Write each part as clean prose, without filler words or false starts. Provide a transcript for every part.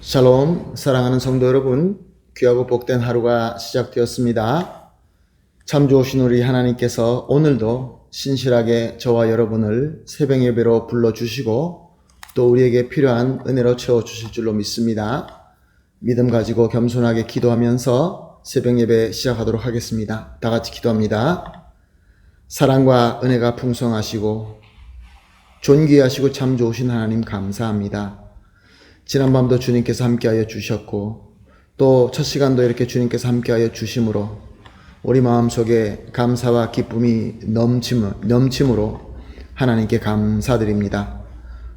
샬롬, 사랑하는 성도 여러분, 귀하고 복된 하루가 시작되었습니다. 참 좋으신 우리 하나님께서 오늘도 신실하게 저와 여러분을 새벽 예배로 불러주시고 또 우리에게 필요한 은혜로 채워주실 줄로 믿습니다. 믿음 가지고 겸손하게 기도하면서 새벽 예배 시작하도록 하겠습니다. 다 같이 기도합니다. 사랑과 은혜가 풍성하시고 존귀하시고 참 좋으신 하나님 감사합니다. 지난밤도 주님께서 함께하여 주셨고 또 첫 시간도 이렇게 주님께서 함께하여 주심으로 우리 마음속에 감사와 기쁨이 넘침으로 하나님께 감사드립니다.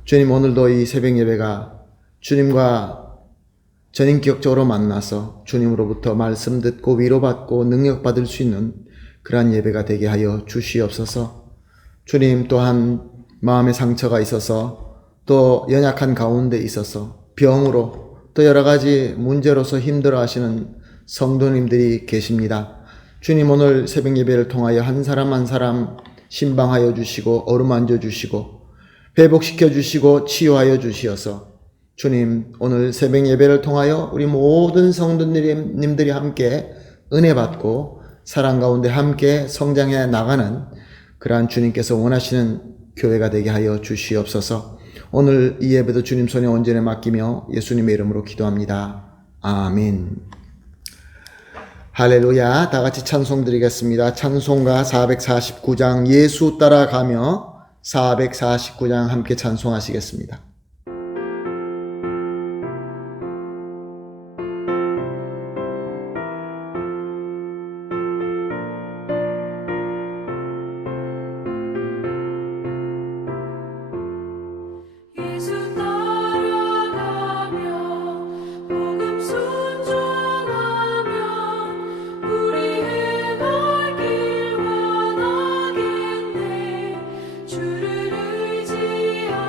주님, 오늘도 이 새벽 예배가 주님과 전인격적으로 만나서 주님으로부터 말씀 듣고 위로받고 능력받을 수 있는 그러한 예배가 되게 하여 주시옵소서. 주님, 또한 마음의 상처가 있어서 또 연약한 가운데 있어서 병으로 또 여러 가지 문제로서 힘들어 하시는 성도님들이 계십니다. 주님, 오늘 새벽 예배를 통하여 한 사람 한 사람 신방하여 주시고 어루만져 주시고 회복시켜 주시고 치유하여 주시어서 주님, 오늘 새벽 예배를 통하여 우리 모든 성도님들이 함께 은혜 받고 사랑 가운데 함께 성장해 나가는 그러한 주님께서 원하시는 교회가 되게 하여 주시옵소서. 오늘 이 예배도 주님 손에 온전히 맡기며 예수님의 이름으로 기도합니다. 아멘. 할렐루야. 다 같이 찬송 드리겠습니다. 찬송가 449장 예수 따라가며 449장 함께 찬송하시겠습니다. 주를 의지하며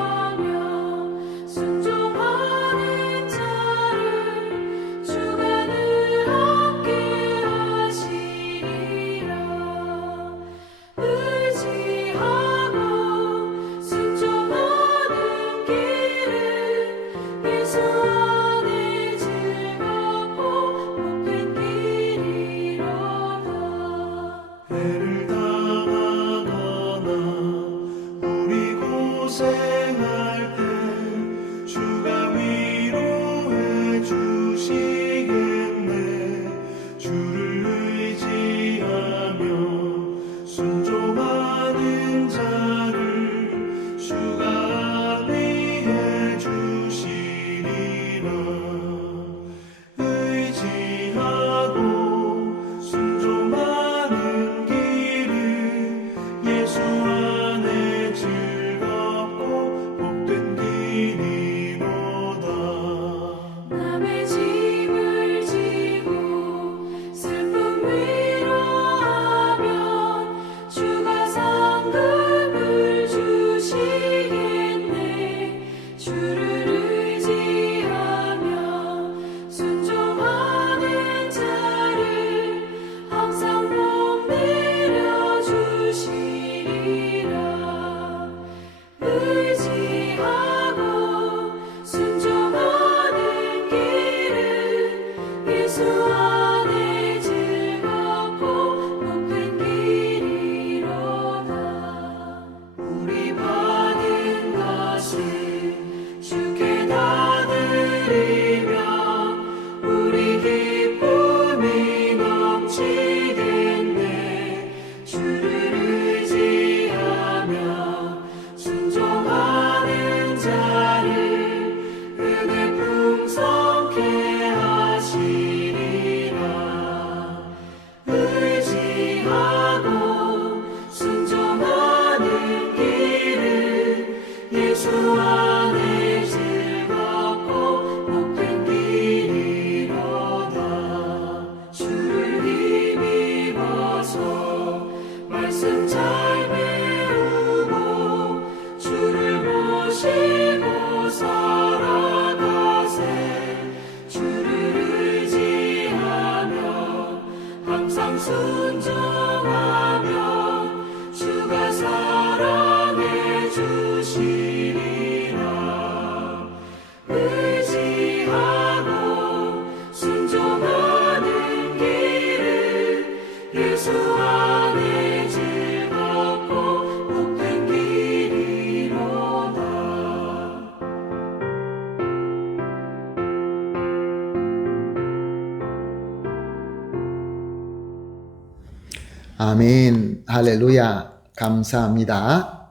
아멘. 할렐루야. 감사합니다.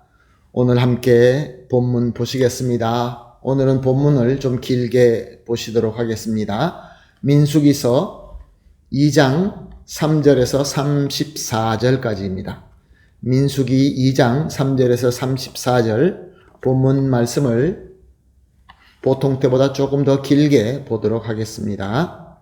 오늘 함께 본문 보시겠습니다. 오늘은 본문을 좀 길게 보시도록 하겠습니다. 민수기서 2장 3절에서 34절까지입니다. 민수기 2장 3절에서 34절 본문 말씀을 보통 때보다 조금 더 길게 보도록 하겠습니다.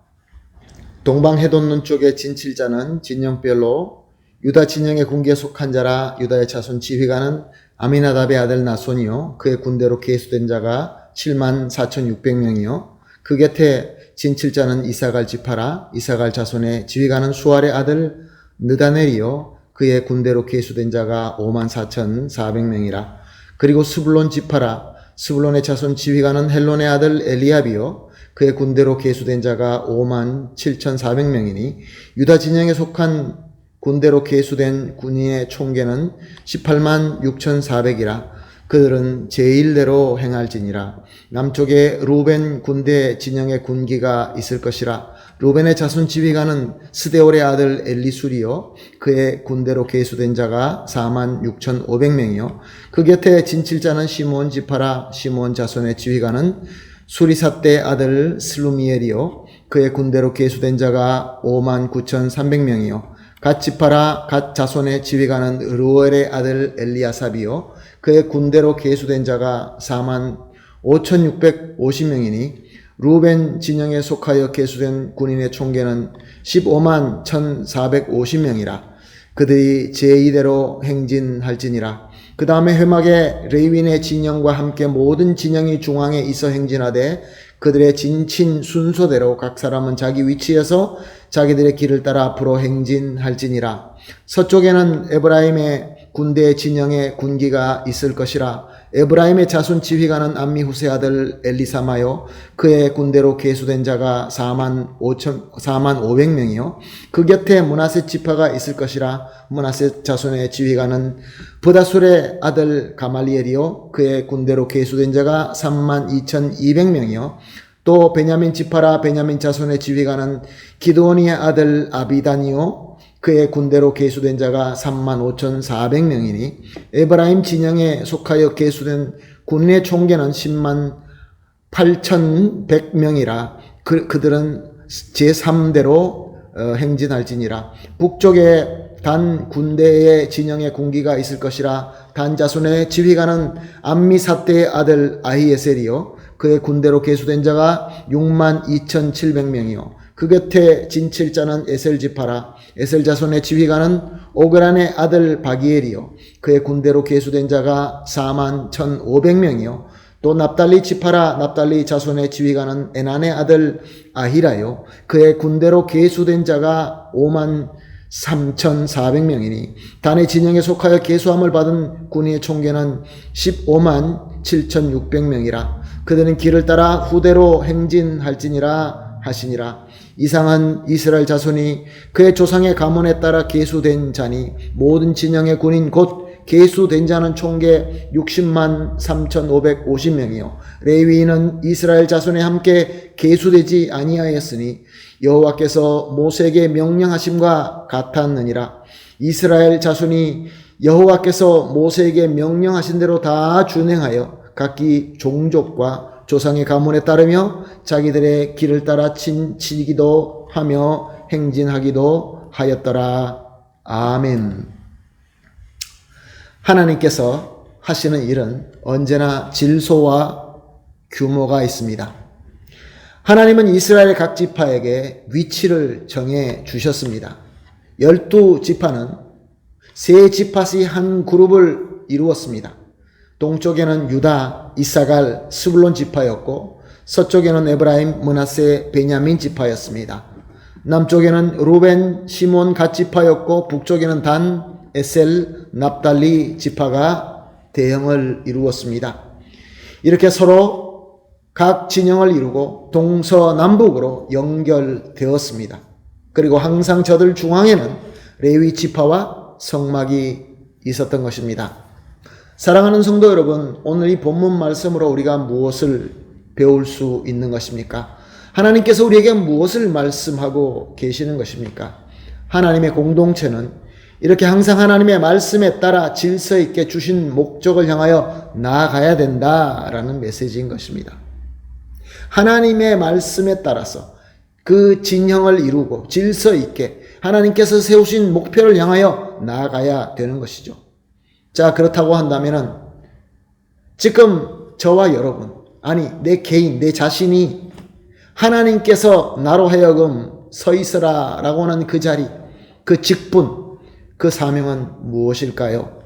동방해돋는 쪽의 진칠자는 진영별로 유다 진영의 군기에 속한 자라. 유다의 자손 지휘관은 아미나답의 아들 나손이요 그의 군대로 계수된 자가 74,600명이요 그 곁에 진칠자는 이사갈 지파라. 이사갈 자손의 지휘관은 수알의 아들 느다넬이요 그의 군대로 계수된 자가 54,400명이라. 그리고 스불론 지파라. 스불론의 자손 지휘관은 헬론의 아들 엘리압이요 그의 군대로 계수된 자가 57,400명이니 유다 진영에 속한 군대로 계수된 군인의 총계는 186,400이라. 그들은 제1대로 행할지니라. 남쪽에 루벤 군대 진영의 군기가 있을 것이라. 루벤의 자손 지휘관은 스데올의 아들 엘리술이요 그의 군대로 계수된 자가 46,500명이요 그 곁에 진칠자는 시므온 지파라. 시므온 자손의 지휘관은 수리삿대 아들 슬루미엘이요 그의 군대로 계수된 자가 59,300명이요 갓 지파라. 갓 자손의 지휘관은 르우엘의 아들 엘리아삽이요 그의 군대로 계수된 자가 45,650명이니 루벤 진영에 속하여 계수된 군인의 총계는 151,450명이라. 그들이 제2대로 행진할지니라. 그 다음에 회막에 레위인의 진영과 함께 모든 진영이 중앙에 있어 행진하되 그들의 진친 순서대로 각 사람은 자기 위치에서 자기들의 길을 따라 앞으로 행진할지니라. 서쪽에는 에브라임의 군대 진영의 군기가 있을 것이라. 에브라임의 자손 지휘관은 암미후세 아들 엘리사마요 그의 군대로 계수된 자가 45,500명이요 그 곁에 므낫세 지파가 있을 것이라. 므낫세 자손의 지휘관은 브다술의 아들 가말리엘이요 그의 군대로 계수된 자가 32,200명이요 또 베냐민 지파라. 베냐민 자손의 지휘관은 기드온이의 아들 아비단이요 그의 군대로 계수된 자가 35,400명이니 에브라임 진영에 속하여 계수된 군인의 총계는 108,100명이라. 그들은 제3대로 행진할지니라. 북쪽에 단 군대의 진영의 군기가 있을 것이라. 단 자손의 지휘관은 암미삿대의 아들 아히에셀이요 그의 군대로 계수된 자가 62,700명이요 그 곁에 진칠자는 에셀 지파라. 에셀 자손의 지휘관은 오그란의 아들 바기엘이요 그의 군대로 계수된 자가 41,500명이요 또 납달리 지파라. 납달리 자손의 지휘관은 에난의 아들 아히라요 그의 군대로 계수된 자가 53,400명이니 단의 진영에 속하여 계수함을 받은 군인의 총계는 157,600명이라. 그들은 길을 따라 후대로 행진할지니라 하시니라. 이상한 이스라엘 자손이 그의 조상의 가문에 따라 계수된 자니 모든 진영의 군인 곧 계수된 자는 총계 603,550명이요 레위인은 이스라엘 자손에 함께 계수되지 아니하였으니 여호와께서 모세에게 명령하심과 같았느니라. 이스라엘 자손이 여호와께서 모세에게 명령하신 대로 다 준행하여 각기 종족과 조상의 가문에 따르며 자기들의 길을 따라 치기도 하며 행진하기도 하였더라. 아멘. 하나님께서 하시는 일은 언제나 질서와 규모가 있습니다. 하나님은 이스라엘 각 지파에게 위치를 정해 주셨습니다. 12지파는 세 지파씩 한 그룹을 이루었습니다. 동쪽에는 유다, 이사갈, 스불론 지파였고 서쪽에는 에브라임, 므낫세, 베냐민 지파였습니다. 남쪽에는 루벤, 시몬, 갓 지파였고 북쪽에는 단, 에셀, 납달리 지파가 대형을 이루었습니다. 이렇게 서로 각 진영을 이루고 동서남북으로 연결되었습니다. 그리고 항상 저들 중앙에는 레위 지파와 성막이 있었던 것입니다. 사랑하는 성도 여러분, 오늘 이 본문 말씀으로 우리가 무엇을 배울 수 있는 것입니까? 하나님께서 우리에게 무엇을 말씀하고 계시는 것입니까? 하나님의 공동체는 이렇게 항상 하나님의 말씀에 따라 질서 있게 주신 목적을 향하여 나아가야 된다라는 메시지인 것입니다. 하나님의 말씀에 따라서 그 진형을 이루고 질서 있게 하나님께서 세우신 목표를 향하여 나아가야 되는 것이죠. 자, 그렇다고 한다면은 지금 저와 여러분, 아니 내 개인, 내 자신이 하나님께서 나로 하여금 서 있으라 라고 하는 그 자리, 그 직분, 그 사명은 무엇일까요?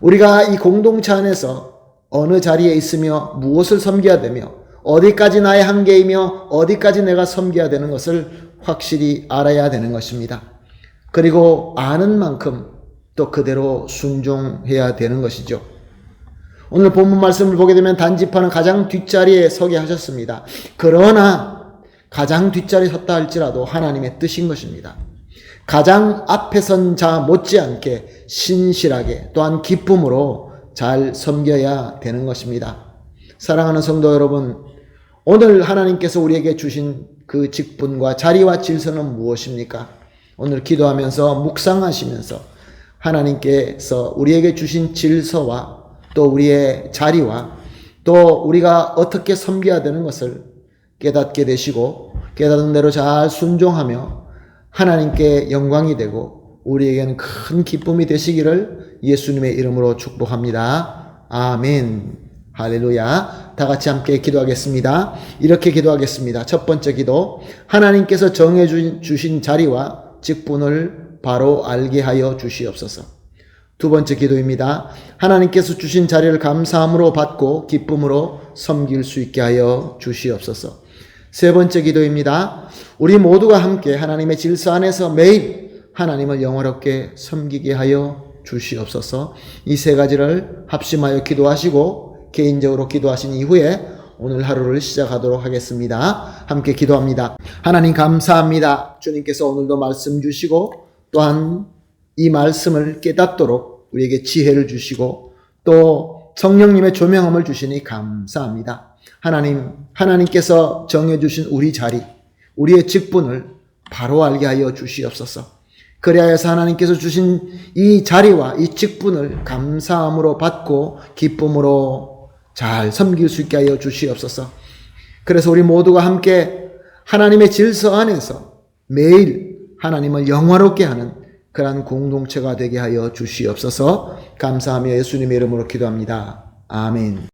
우리가 이 공동체 안에서 어느 자리에 있으며 무엇을 섬겨야 되며 어디까지 나의 한계이며 어디까지 내가 섬겨야 되는 것을 확실히 알아야 되는 것입니다. 그리고 아는 만큼 또 그대로 순종해야 되는 것이죠. 오늘 본문 말씀을 보게 되면 단지파는 가장 뒷자리에 서게 하셨습니다. 그러나 가장 뒷자리에 섰다 할지라도 하나님의 뜻인 것입니다. 가장 앞에 선 자 못지않게 신실하게 또한 기쁨으로 잘 섬겨야 되는 것입니다. 사랑하는 성도 여러분, 오늘 하나님께서 우리에게 주신 그 직분과 자리와 질서는 무엇입니까? 오늘 기도하면서 묵상하시면서 하나님께서 우리에게 주신 질서와 또 우리의 자리와 또 우리가 어떻게 섬겨야 되는 것을 깨닫게 되시고 깨닫은 대로 잘 순종하며 하나님께 영광이 되고 우리에게는 큰 기쁨이 되시기를 예수님의 이름으로 축복합니다. 아멘. 할렐루야. 다 같이 함께 기도하겠습니다. 이렇게 기도하겠습니다. 첫 번째 기도, 하나님께서 정해 주신 자리와 직분을 바로 알게 하여 주시옵소서. 두 번째 기도입니다. 하나님께서 주신 자리를 감사함으로 받고 기쁨으로 섬길 수 있게 하여 주시옵소서. 세 번째 기도입니다. 우리 모두가 함께 하나님의 질서 안에서 매일 하나님을 영화롭게 섬기게 하여 주시옵소서. 이 세 가지를 합심하여 기도하시고 개인적으로 기도하신 이후에 오늘 하루를 시작하도록 하겠습니다. 함께 기도합니다. 하나님 감사합니다. 주님께서 오늘도 말씀 주시고 또한 이 말씀을 깨닫도록 우리에게 지혜를 주시고 또 성령님의 조명함을 주시니 감사합니다. 하나님께서 정해주신 우리 자리, 우리의 직분을 바로 알게 하여 주시옵소서. 그리하여서 하나님께서 주신 이 자리와 이 직분을 감사함으로 받고 기쁨으로 잘 섬길 수 있게 하여 주시옵소서. 그래서 우리 모두가 함께 하나님의 질서 안에서 매일 하나님을 영화롭게 하는 그러한 공동체가 되게 하여 주시옵소서. 감사하며 예수님의 이름으로 기도합니다. 아멘.